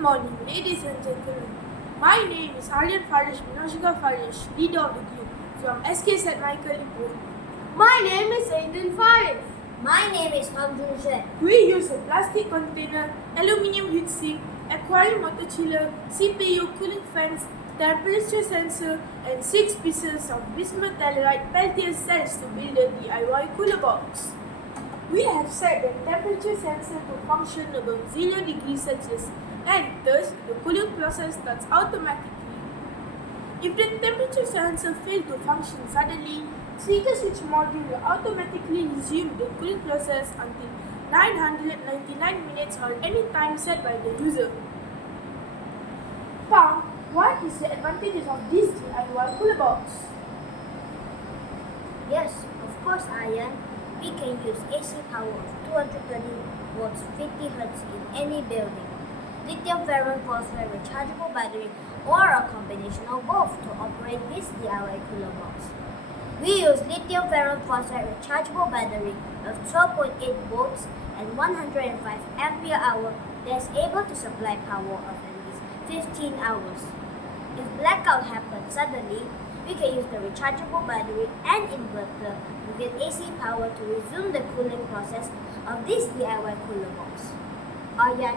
morning, ladies and gentlemen. My name is Aryan Farish Minashika Farish, leader of the group from SK St. Michael Ipoh. My name is Aiden Faris. My name is Hamdul Sheikh. We use a plastic container, aluminium heat sink, aquarium water chiller, CPU, cooling fans, temperature sensor, and 6 pieces of bismuth telluride Peltier cells to build a DIY cooler box. We have set the temperature sensor to function above 0 degrees Celsius, and thus the cooling process starts automatically. If the temperature sensor fails to function suddenly, trigger switch module will automatically resume the cooling process until 999 minutes or any time set by the user. Pang, what is the advantages of this DIY cooler box? Yes, of course, Aryan. We can use AC power of 220 volts 50 Hz in any building, lithium ferron phosphate rechargeable battery, or a combination of both to operate this DIY cooler box. We use lithium ferron phosphate rechargeable battery of 12.8 volts and 105 ampere hour that is able to supply power of at least 15 hours. If blackout happens suddenly, we can use the rechargeable battery and inverter to get AC power to resume the cooling process of this DIY cooler box. Aryan,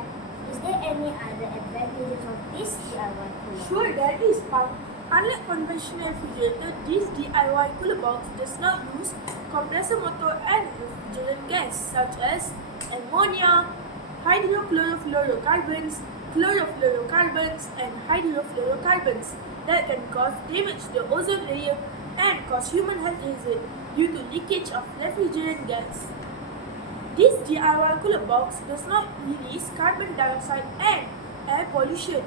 is there any other advantages of this DIY cooler? Sure, that is Pang. Unlike conventional refrigerator, this DIY cooler box does not use compressor motor and refrigerant gas such as ammonia, hydrochlorofluorocarbons, chlorofluorocarbons, and hydrofluorocarbons that can cause damage to the ozone layer and cause human health hazard due to leakage of refrigerant gas. This DIY cooler box does not release carbon dioxide and air pollution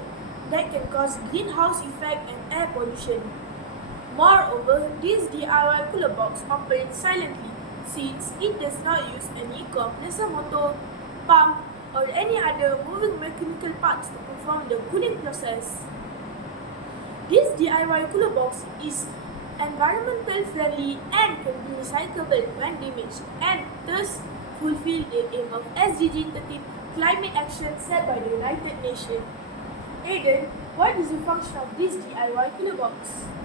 that can cause greenhouse effect and air pollution. Moreover, this DIY cooler box operates silently since it does not use any compressor motor, pump, or any other moving mechanical parts to perform the cooling process. This DIY cooler box is environmental friendly and can be recyclable when damaged and thus fulfill the aim of SDG 13 climate action set by the United Nations. Aiden, what is the function of this DIY cooler box?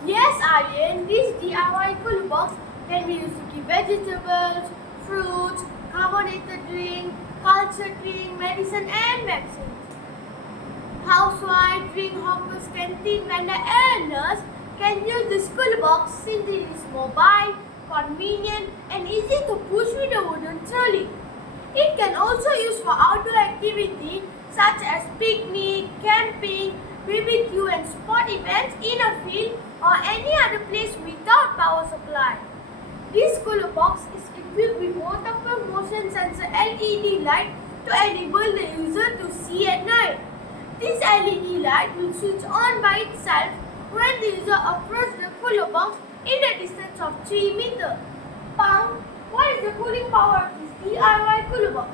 Yes, Aryan, this DIY cooler box can be used to keep vegetables, fruits, carbonated drink, cultured drink, medicine, and vaccines. Housewife, drink hawkers, canteen vendor, and nurse can use this cooler box since it is mobile, convenient, and easy to push with a wooden trolley. It can also use for outdoor activity such as picnic, camping, BBQ, and sport events in a field or any other place without power supply. This cooler box is equipped with multiple motion sensor LED light to enable the user to see at night. This LED light will switch on by itself when the user approaches the cooler box in a distance of 3 meters. Pang, what is the cooling power of this DIY cooler box?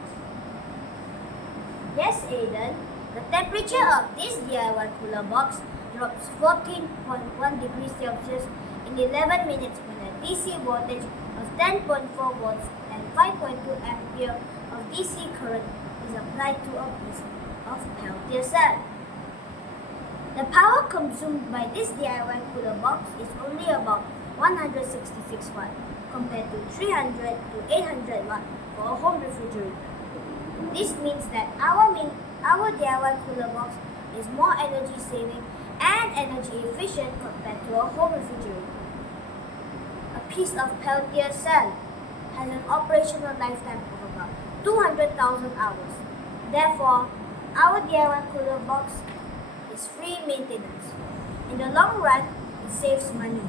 Yes, Aiden. The temperature of this DIY cooler box drops 14.1 degrees Celsius in 11 minutes when a DC voltage of 10.4 volts and 5.2 ampere of DC current is applied to a piece of Peltier cell. The power consumed by this DIY cooler box is only about 166 watt compared to 300 to 800 watt for a home refrigerator. This means that our DIY cooler box is more energy saving and energy efficient compared to a home refrigerator. A piece of Peltier cell has an operational lifetime of about 200,000 hours. Therefore, our DIY cooler box is free maintenance. In the long run, it saves money.